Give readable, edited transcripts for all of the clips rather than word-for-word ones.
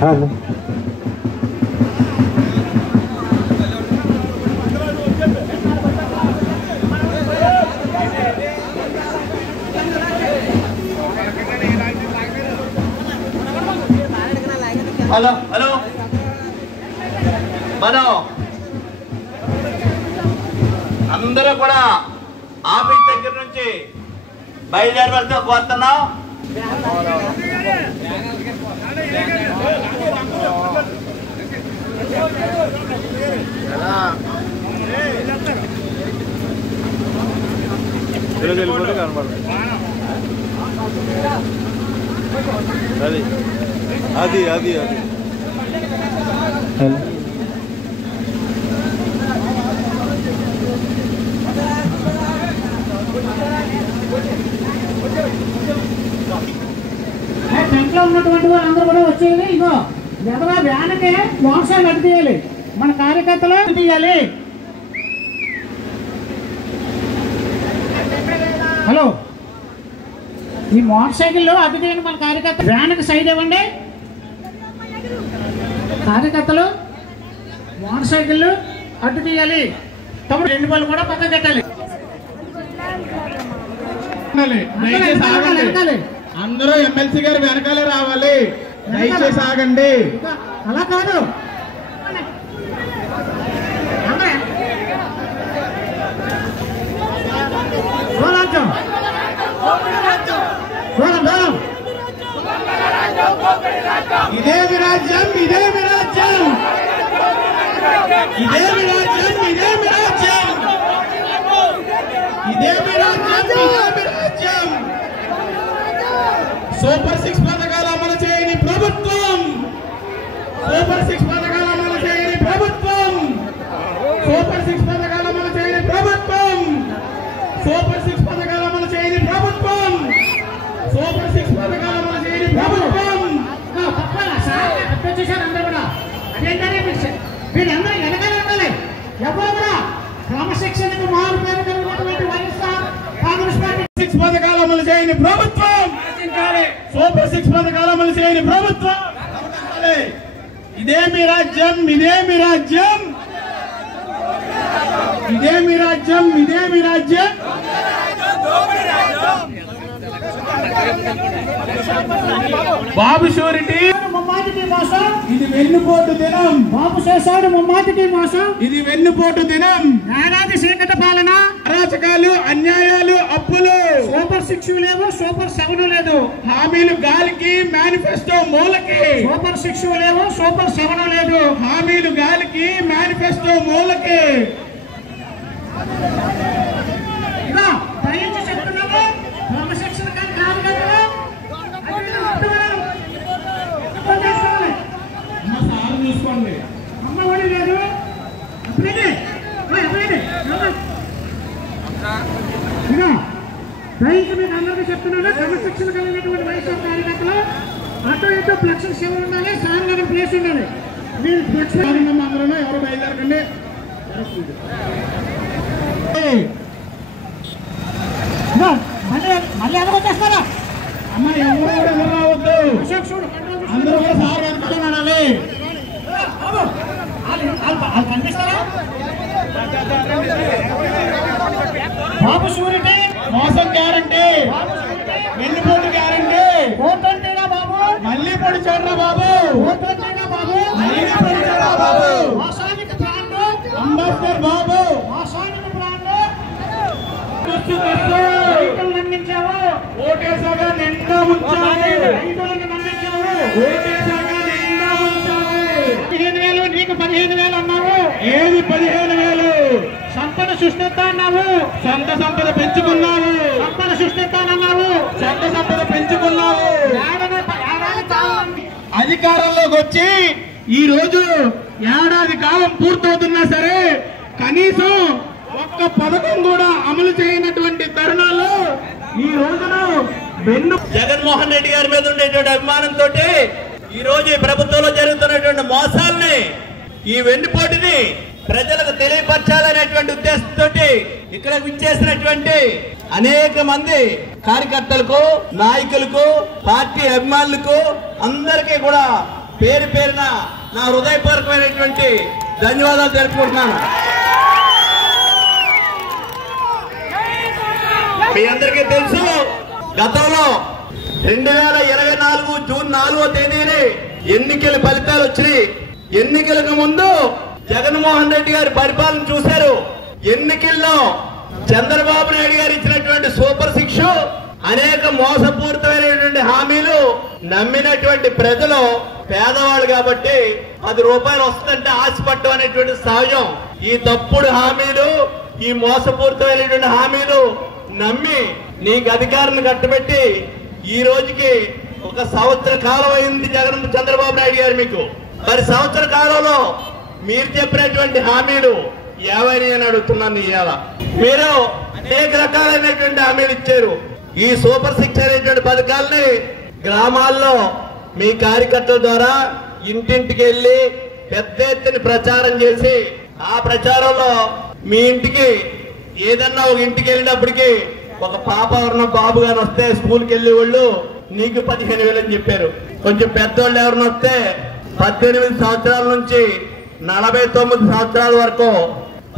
Hello hello మనం అందరూ కూడా ఆఫీస్ దగ్గర నుంచి బయలుదేరవలసి కోరుతున్నాం. అది అది అది టెంట్లో ఉన్నటువంటి వాళ్ళందరూ కూడా వచ్చేది. ఇగో ఎదవా వ్యాన్కి మోటార్ సైకిల్ అడ్డు తీయాలి, మన కార్యకర్తలు తీయాలి. హలో, ఈ మోటార్ సైకిల్ అడ్డు తీయండి, మన కార్యకర్త వ్యాన్కి సైడ్ ఇవ్వండి. కార్యకర్తలు మోటార్ సైకిల్ అడ్డు తీయాలి. తమ్ముడు 2 బళ్ళు కూడా పక్కన పెట్టాలి. అందరూ ఎమ్మెల్సీ గారు వెనకాలే రావాలి, దయచేసి ఆగండి. అలా కాదు, ఇదే విరాజ్యం, ఇదే విరాజ్యం, ఇదే విరాజ్యం, ఇదే విరాజ్యం, ఇదే విరాజ్యం, ఇదే విరాజ్యం. సూపర్ 6 పథకాలు అమలు చేయని ప్రభుత్వం, సూపర్ 6 పథకాలు అమలు చేయని ప్రభుత్వం, సూపర్ 6 పథకాలు అమలు చేయని ప్రభుత్వం, సూపర్ 6 పథకాలు అమలు చేయని ప్రభుత్వం, సూపర్ 6 పథకాలు అమలు చేయని ప్రభుత్వం. వచ్చేసారు అందరూ కూడా. అదేంటనే వీళ్ళందరూ వెనకాల ఉండాలి. ఎవరు కూడా క్రమశిక్షణకు మారు పేరు కలిగినటువంటి వైఎస్ఆర్ కాంగ్రెస్ పార్టీ 6 పథకాలు అమలు చేయని ప్రభుత్వం, సూపర్ 6 పథకాలు అమలు చేయని ప్రభుత్వం. ఇదే మీ రాజ్యం, ఇదే మీ రాజ్యం, ఇదే మీ రాజ్యం, ఇదే మీ రాజ్యం. బాబు షూరిటీ ముమ్మాటికి మోసం, ఇది వెన్నుపోటు దినం. బాబు చేశాడు ముమ్మాటికి మోసం, ఇది వెన్నుపోటు దినం. ఏడాది చీకటి పాలన, అరాచకాలు, అన్యాయాలు, అప్పులు. సూపర్ 6 లేవు, సూపర్ 7 లేదు. హామీలు గాలికి, మేనిఫెస్టో మూలకి. సూపర్ 6 లేవు, సూపర్ 7 లేదు. హామీలు గాలికి, మేనిఫెస్టో మూలకి. ఇదో దయించి చెప్తున్నాము, క్రమశిక్షణ కాదు కదా. చూసుకోండి, అమ్మ ఒడి లేదు. దయించి మీకు అందరికీ చెప్తున్నాను, క్రమశిక్షణ కలిగినటువంటి వైఎస్ఆర్ కార్యకర్తలు అటు ఇటు ఫ్లెక్స్ ఎవరు ఉండాలి, సార్ గారి ప్లేస్ ఉండాలి. మీరు ఫ్లెక్స్ అందరూ ఎవరు బయలుదేరకండి. మళ్ళీ ఎలాగొచ్చేస్తారా? అమ్మ ఎవరు కూడా ఎవరు రావద్దు, అందరూ కూడా సార్ వెనకాల నడాలి. వాళ్ళు కనిపిస్తారా? బాబు షూరిటీ, మోసం గ్యారంటీ, వెన్నుపోటు గ్యారంటీ. ఓటంటేనా బాబు, మళ్ళీ పొడి చూడరా బాబు, ఓటంటేనా బాబు, మళ్ళీ పొడి చూడరా బాబు. మోసానికి బ్రాండ్, అంబేద్కర్ బాబు, మోసానికి బ్రాండ్. రైతులు నమ్మించావు, ఓటేసాగా నిండా ఉంచాలి, రైతులను నమ్మించావు. ఓటేసాగా నిండా ఉంచాలి. 15,000 నీకు 15,000 అన్నావు, ఏది 15,000? సంపద సృష్టిస్తా అన్నావు, సొంత సంపద పెంచుకున్నావు, సంపద సృష్టిస్తానన్నావు. సొంత సంపద పెంచుకున్నావు. ఏడాది కాలం అధికారంలోకి వచ్చి ఈ రోజు ఏడాది కాలం పూర్తవుతున్నా సరే కనీసం ఒక్క పథకం కూడా అమలు చేయనటువంటి తరుణాల్లో ఈ రోజున జగన్మోహన్ రెడ్డి గారి మీద ఉండేటువంటి అభిమానంతో ఈ రోజు ఈ ప్రభుత్వంలో జరుగుతున్నటువంటి మోసాలని, ఈ వెన్నుపోటుని ప్రజలకు తెలియపరచాలనేటువంటి ఉద్దేశంతో ఇక్కడ విచ్చేసినటువంటి అనేక మంది కార్యకర్తలకు, నాయకులకు, పార్టీ అభిమానులకు అందరికీ కూడా పేరు పేరున నా హృదయపూర్వకమైనటువంటి ధన్యవాదాలు తెలుపుకుంటున్నాను. మీ అందరికీ తెలుసు, గతంలో 2024 జూన్ 4వ తేదీని ఎన్నికల ఫలితాలు వచ్చినాయి. ఎన్నికలకు ముందు జగన్మోహన్ రెడ్డి గారి పరిపాలన చూశారు. ఎన్నికల్లో చంద్రబాబు నాయుడు గారు ఇచ్చినటువంటి సూపర్ 6 అనేక మోసపూరితమైనటువంటి హామీలు నమ్మినటువంటి ప్రజలు పేదవాళ్ళు కాబట్టి 10 రూపాయలు వస్తుందంటే ఆశపడటం అనేటువంటి సహజం. ఈ తప్పుడు హామీలు, ఈ మోసపూరితమైనటువంటి హామీలు నమ్మి నీకు అధికారాన్ని కట్టబెట్టి ఈ రోజుకి 1 సంవత్సర కాలం అయింది చంద్రబాబు నాయుడు గారు మీకు. మరి సంవత్సర కాలంలో మీరు చెప్పినటువంటి హామీలు ఏవైనా అని అడుగుతున్నాను. ఇవాళ మీరు అనేక రకాలైనటువంటి హామీలు ఇచ్చారు. ఈ సూపర్ 6 అనేటువంటి పథకాలని గ్రామాల్లో మీ కార్యకర్తల ద్వారా ఇంటింటికి వెళ్ళి పెద్ద ఎత్తున ప్రచారం చేసి, ఆ ప్రచారంలో మీ ఇంటికి ఏదన్నా ఒక ఇంటికి వెళ్ళినప్పటికీ ఒక పాప ఎవరన్నా బాబు గారు వస్తే స్కూల్కి వెళ్ళే వాళ్ళు నీకు 15,000 అని చెప్పారు. కొంచెం పెద్దవాళ్ళు ఎవరైనా వస్తే 18 సంవత్సరాల నుంచి 49 సంవత్సరాల వరకు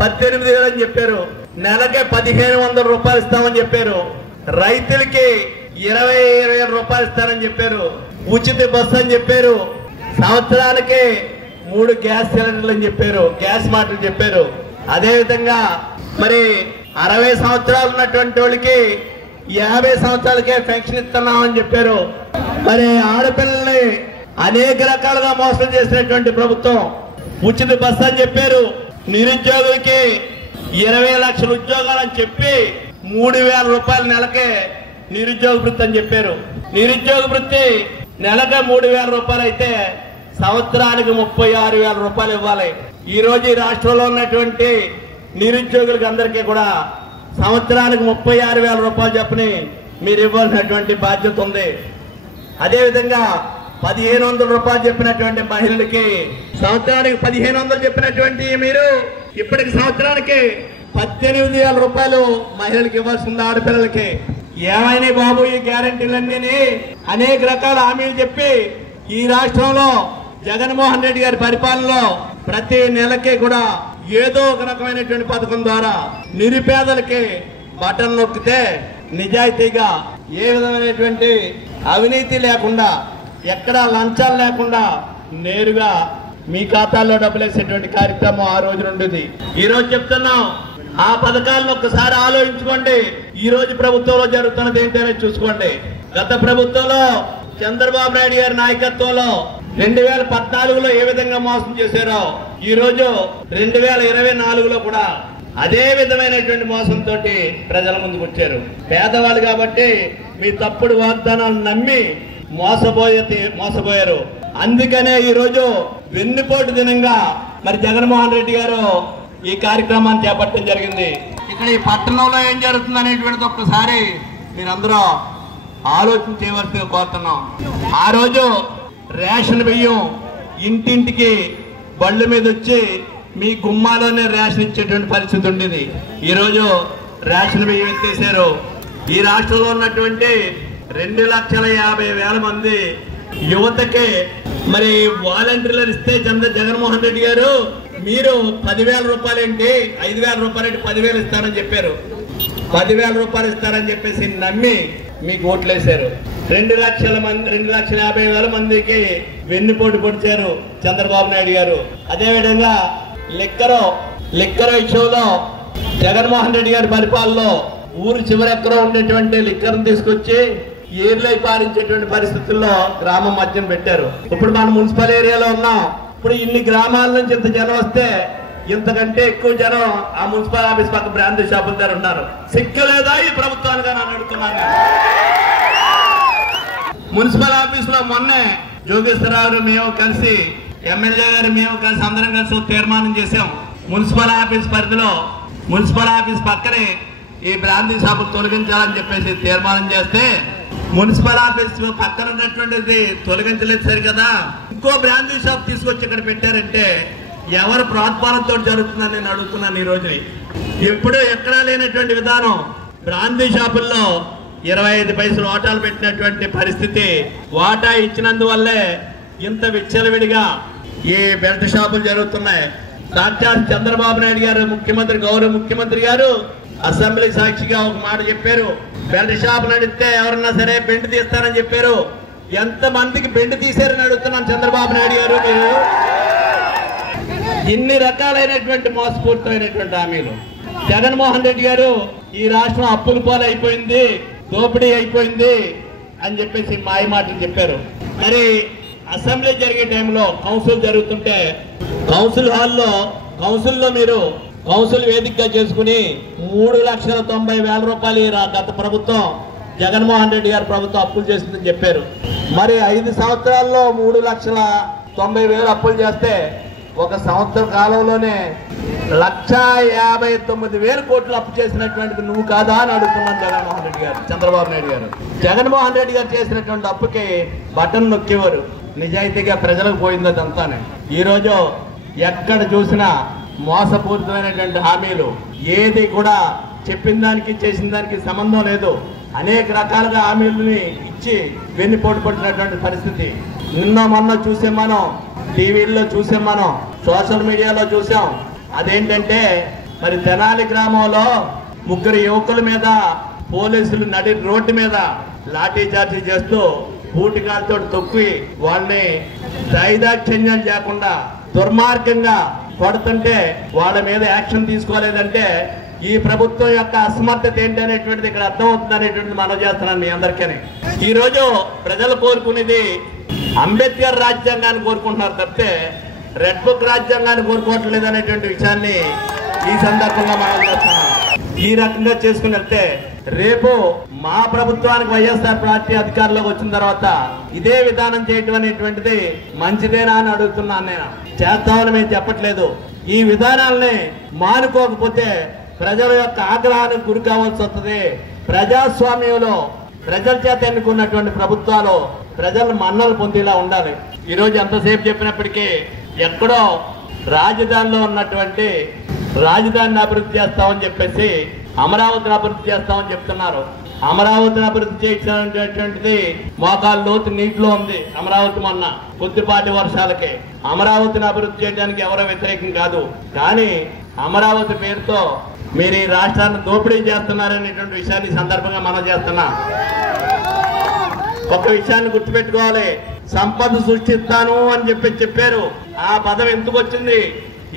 18,000 అని చెప్పారు. నెలకే 1,500 రూపాయలు ఇస్తామని చెప్పారు. రైతులకి 20,000 రూపాయలు ఇస్తారని చెప్పారు. ఉచిత బస్సు అని చెప్పారు. సంవత్సరానికి 3 గ్యాస్ సిలిండర్లు అని చెప్పారు. గ్యాస్ మాటలు చెప్పారు. అదేవిధంగా మరి 60 సంవత్సరాలు ఉన్నటువంటి వాళ్ళకి 50 సంవత్సరాలకే పెన్షన్ ఇస్తున్నామని చెప్పారు. మరి ఆడపిల్లల్ని అనేక రకాలుగా మోసం చేసినటువంటి ప్రభుత్వం ఉచిత బస్సు అని చెప్పారు. నిరుద్యోగులకి 20 లక్షల ఉద్యోగాలు అని చెప్పి 3,000 రూపాయల నెలకే నిరుద్యోగ వృత్తి అని చెప్పారు. నిరుద్యోగ వృత్తి నెలకే 3,000 రూపాయలు అయితే సంవత్సరానికి 36,000 రూపాయలు ఇవ్వాలి. ఈ రోజు ఈ రాష్ట్రంలో ఉన్నటువంటి నిరుద్యోగులకు అందరికీ కూడా సంవత్సరానికి 36,000 రూపాయలు చెప్పని మీరు ఇవ్వాల్సినటువంటి బాధ్యత ఉంది. అదేవిధంగా 1,500 రూపాయలు చెప్పినటువంటి మహిళలకి సంవత్సరానికి 1,500 చెప్పినటువంటి మీరు ఇప్పటికి సంవత్సరానికి 18,000 రూపాయలు మహిళలకు ఇవ్వాల్సింది. ఆడపిల్లలకి ఏమైనా బాబు ఈ గ్యారంటీలన్నీ అనేక రకాల హామీలు చెప్పి ఈ రాష్ట్రంలో జగన్మోహన్ రెడ్డి గారి పరిపాలనలో ప్రతి నెలకి కూడా ఏదో ఒక రకమైనటువంటి పథకం ద్వారా నిరుపేదలకి బటన్ నొక్కితే నిజాయితీగా ఏ విధమైనటువంటి అవినీతి లేకుండా, ఎక్కడా లంచాలు లేకుండా నేరుగా మీ ఖాతాల్లో డబ్బులు వేసేటువంటి కార్యక్రమం ఆ రోజు ఉండేది. ఈ రోజు చెప్తున్నాం, ఆ పథకాలను ఒక్కసారి ఆలోచించుకోండి. ఈ రోజు ప్రభుత్వంలో జరుగుతున్నది ఏంటనే చూసుకోండి. గత ప్రభుత్వంలో చంద్రబాబు నాయుడు గారి నాయకత్వంలో 2014లో ఏ విధంగా మోసం చేశారో ఈ రోజు 2024లో కూడా అదే విధమైనటువంటి మోసంతో ప్రజల ముందుకు వచ్చారు. పేదవాళ్ళు కాబట్టి మీ తప్పుడు వాగ్దానాలు నమ్మి మోసపోయారు. అందుకనే ఈ రోజు వెన్నుపోటు దినంగా మరి జగన్మోహన్ రెడ్డి గారు ఈ కార్యక్రమాన్ని చేపట్టడం జరిగింది. ఇక్కడ ఈ పట్టణంలో ఏం జరుగుతుంది అనేటువంటిది ఒక్కసారి మీరందరూ ఆలోచన చేయవలసిందిగా కోరుతున్నాం. ఆ రోజు రేషన్ బియ్యం ఇంటింటికి బళ్ళ మీద వచ్చి మీ గుమ్మాలోనే రేషన్ ఇచ్చేటువంటి పరిస్థితి ఉండేది. ఈరోజు రేషన్ బియ్యం ఎత్తేసారు. ఈ రాష్ట్రంలో ఉన్నటువంటి 2,50,000 మంది యువతకి మరి వాలంటీర్లు ఇస్తే జగన్మోహన్ రెడ్డి గారు మీరు 10,000 రూపాయలు ఏంటి, 5,000 రూపాయలు ఏంటి, 10,000 ఇస్తారని చెప్పారు. 10,000 రూపాయలు ఇస్తారని చెప్పేసి నమ్మి మీకు ఓట్లేశారు. 2,50,000 మందికి వెన్నుపోటు పొడిచారు చంద్రబాబు నాయుడు గారు. అదేవిధంగా లిక్కర్ విషయంలో జగన్మోహన్ రెడ్డి గారి పరిపాలనలో ఊరు చివరెక్కడో ఉండేటువంటి లిక్కర్ను తీసుకొచ్చి ఏర్లై పారించేటువంటి పరిస్థితుల్లో గ్రామం మధ్యన పెట్టారు. ఇప్పుడు మన మున్సిపల్ ఏరియాలో ఉన్నాం. ఇప్పుడు ఇన్ని గ్రామాల నుంచి ఇంత జనం వస్తే ఇంతకంటే ఎక్కువ జనం ఆ మున్సిపల్ ఆఫీస్ పక్క బ్రాండ్ షాపుల దగ్గర ఉన్నారు. సిగ్గు లేదా ఈ ప్రభుత్వానికి అని అడుగుతున్నాను. మున్సిపల్ ఆఫీస్ లో మొన్నే జోగేశ్వరరావు మేము కలిసి, ఎమ్మెల్యే గారు మేము కలిసి అందరం కలిసి తీర్మానం చేశాం. మున్సిపల్ ఆఫీస్ పరిధిలో మున్సిపల్ ఆఫీస్ పక్కనే ఈ బ్రాందీ షాపులు తొలగించాలని చెప్పేసి తీర్మానం చేస్తే మున్సిపల్ ఆఫీస్ పక్కన ఉన్నటువంటిది తొలగించలేదు సరి కదా, ఇంకో బ్రాందీ షాప్ తీసుకొచ్చి ఇక్కడ పెట్టారంటే ఎవరు ప్రోత్సాహంతో జరుగుతుందని నేను అడుగుతున్నాను. ఈ రోజు ఎప్పుడు ఎక్కడా లేనటువంటి విధానం బ్రాందీ షాపుల్లో 25 పైసలు వాటాలు పెట్టినటువంటి పరిస్థితి. వాటా ఇచ్చినందువల్లే ఇంత విచ్చలవిడిగా ఈ బెల్ట్ షాపులు జరుగుతున్నాయి. సాక్షాత్ చంద్రబాబు నాయుడు గారు ముఖ్యమంత్రి, గౌరవ ముఖ్యమంత్రి గారు అసెంబ్లీ సాక్షిగా ఒక మాట చెప్పారు. బెల్ట్ షాప్ నడిస్తే ఎవరన్నా సరే బెండ్ తీస్తారని చెప్పారు. ఎంత మందికి బెండ్ తీశారని అడుగుతున్నాను చంద్రబాబు నాయుడు గారు. మీరు ఇన్ని రకాలైనటువంటి మోసపూరితమైనటువంటి హామీలు. జగన్మోహన్ రెడ్డి గారు ఈ రాష్ట్రం అప్పుల పాలు అయిపోయింది, దోపిడీ అయిపోయింది అని చెప్పేసి మాయ మాటలు చెప్పారు. మరి అసెంబ్లీ జరిగే టైంలో కౌన్సిల్ జరుగుతుంటే కౌన్సిల్లో మీరు కౌన్సిల్ వేదికగా చేసుకుని 3,90,000 రూపాయలు గత ప్రభుత్వం జగన్మోహన్ రెడ్డి గారి ప్రభుత్వం అప్పులు చేసిందని చెప్పారు. మరి 5 సంవత్సరాల్లో 3,90,000 అప్పులు చేస్తే ఒక సంవత్సర కాలంలోనే 1,59,000 కోట్లు అప్పు చేసినటువంటిది నువ్వు కాదా అని అడుగుతున్నాను జగన్మోహన్ రెడ్డి గారు, చంద్రబాబు నాయుడు గారు. జగన్మోహన్ రెడ్డి గారు చేసినటువంటి అప్పుకి బటన్ నొక్కేవారు. నిజాయితీగా ప్రజలకు పోయింది అదంతానే. ఈరోజు ఎక్కడ చూసినా మోసపూరితమైనటువంటి హామీలు, ఏది కూడా చెప్పిన దానికి చేసిన దానికి సంబంధం లేదు. అనేక రకాలుగా హామీలని ఇచ్చి వెన్నుపోటు పట్టినటువంటి పరిస్థితి నిన్న మొన్న చూసాం, మనం టీవీల్లో చూసాం, మనం సోషల్ మీడియాలో చూసాం. అదేంటంటే మరి తెనాలి గ్రామంలో 3 యువకుల మీద పోలీసులు నడి రోడ్డు మీద లాఠీ చార్జీ చేస్తూ పూటికాలతో తొక్కి వాళ్ళని దైదాక్షిణ్యాలు చేయకుండా దుర్మార్గంగా కొడుతుంటే వాళ్ళ మీద యాక్షన్ తీసుకోలేదంటే ఈ ప్రభుత్వం యొక్క అసమర్థత ఏంటనేటువంటిది ఇక్కడ అర్థమవుతుంది అనేటువంటిది మనం చేస్తున్నాను మీ అందరికీ. ఈ రోజు ప్రజలు కోరుకునేది అంబేద్కర్ రాజ్యాంగాన్ని కోరుకుంటున్నారు తప్పితే రెడ్ బుక్ రాజ్యాంగాన్ని కోరుకోవట్లేదు అనేటువంటి విషయాన్ని ఈ సందర్భంగా మనం చేస్తున్నాం. ఈ రకంగా చేసుకుని వెళ్తే రేపు మా ప్రభుత్వానికి వైఎస్ఆర్ పార్టీ అధికారంలోకి వచ్చిన తర్వాత ఇదే విధానం చేయటం అనేటువంటిది మంచిదేనా అని అడుగుతున్నాను. నేను చేస్తామని మేము చెప్పట్లేదు. ఈ విధానాలని మానుకోకపోతే ప్రజల యొక్క ఆగ్రహానికి గురి కావాల్సి వస్తుంది. ప్రజాస్వామ్యంలో ప్రజల చేత ఎన్నుకున్నటువంటి ప్రభుత్వాలు ప్రజలు మన్నలు పొందేలా ఉండాలి. ఈ రోజు ఎంతసేపు చెప్పినప్పటికీ ఎక్కడో రాజధానిలో ఉన్నటువంటి రాజధానిని అభివృద్ధి చేస్తామని చెప్పేసి అమరావతిని అభివృద్ధి చేస్తామని చెప్తున్నారు. అమరావతిని అభివృద్ధి చేసినటువంటిది మోకాలు లోతు నీటిలో ఉంది. అమరావతి మొన్న కొద్దిపాటి వర్షాలకే. అమరావతిని అభివృద్ధి చేయడానికి ఎవరో వ్యతిరేకం కాదు, కానీ అమరావతి పేరుతో మీరు ఈ రాష్ట్రాన్ని దోపిడీ చేస్తున్నారనేటువంటి విషయాన్ని సందర్భంగా మనం చేస్తున్నాం. ఒక విషయాన్ని గుర్తుపెట్టుకోవాలి. సంపద సృష్టిస్తాను అని చెప్పారు. ఆ పదం ఎందుకు వచ్చింది?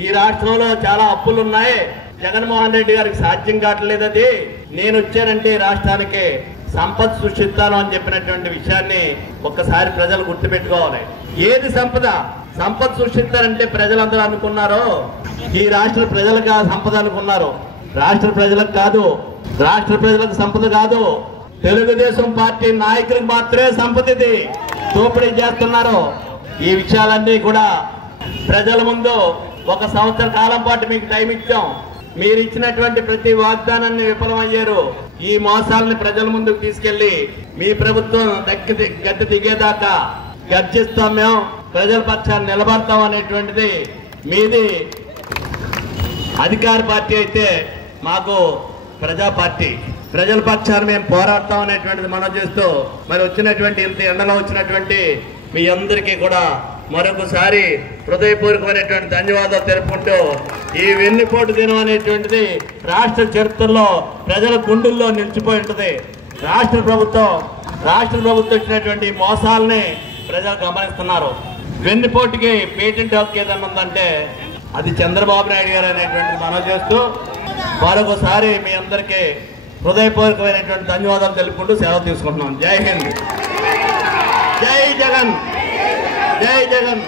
ఈ రాష్ట్రంలో చాలా అప్పులు ఉన్నాయి, జగన్మోహన్ రెడ్డి గారికి సాధ్యం కావట్లేదు. అది నేను వచ్చానంటే రాష్ట్రానికి సంపద సృష్టిస్తాను అని చెప్పినటువంటి విషయాన్ని ఒక్కసారి ప్రజలు గుర్తుపెట్టుకోవాలి. ఏది సంపద సృష్టిస్తారంటే ప్రజలందరూ అనుకున్నారో ఈ రాష్ట్ర ప్రజలకు ఆ సంపద అనుకున్నారు. రాష్ట్ర ప్రజలకు కాదు, రాష్ట్ర ప్రజలకు సంపద కాదు, తెలుగుదేశం పార్టీ నాయకులకు మాత్రమే సంపద ఇది. దోపిడీ చేస్తున్నారు. ఈ విషయాలన్నీ కూడా ప్రజల ముందు ఒక సంవత్సర కాలం పాటు మీకు టైం ఇచ్చాం. మీరు ఇచ్చినటువంటి ప్రతి వాగ్దానాన్ని విఫలమయ్యారు. ఈ మోసాలని ప్రజల ముందుకు తీసుకెళ్లి మీ ప్రభుత్వం గట్టి దిగేదాకా గర్జిస్తాం, మేము ప్రజల పక్షాన్ని నిలబడతాం అనేటువంటిది మీది. అధికార పార్టీ అయితే మాకు ప్రజా పార్టీ, ప్రజల పక్షాన్ని మేము పోరాడతాం అనేటువంటిది మనం చేస్తూ మరి వచ్చినటువంటి ఇంత ఎండలో వచ్చినటువంటి మీ అందరికీ కూడా మరొకసారి హృదయపూర్వకమైనటువంటి ధన్యవాదాలు తెలుపుకుంటూ ఈ వెన్నుపోటు దినం అనేటువంటిది రాష్ట్ర చరిత్రలో ప్రజల గుండెల్లో నిలిచిపోయి ఉంటుంది. రాష్ట్ర ప్రభుత్వం ఇచ్చినటువంటి మోసాలని ప్రజలు గమనిస్తున్నారు. వెన్నుపోటుకి పేటెంట్ హక్కు ఏదన్నా ఉందంటే అది చంద్రబాబు నాయుడు గారు అనేటువంటిది మనం చేస్తూ మరొకసారి మీ అందరికీ హృదయపూర్వకమైనటువంటి ధన్యవాదాలు తెలుపుకుంటూ సెలవు తీసుకుంటున్నాం. జై హింద్, జై జగన్, జై జగన్.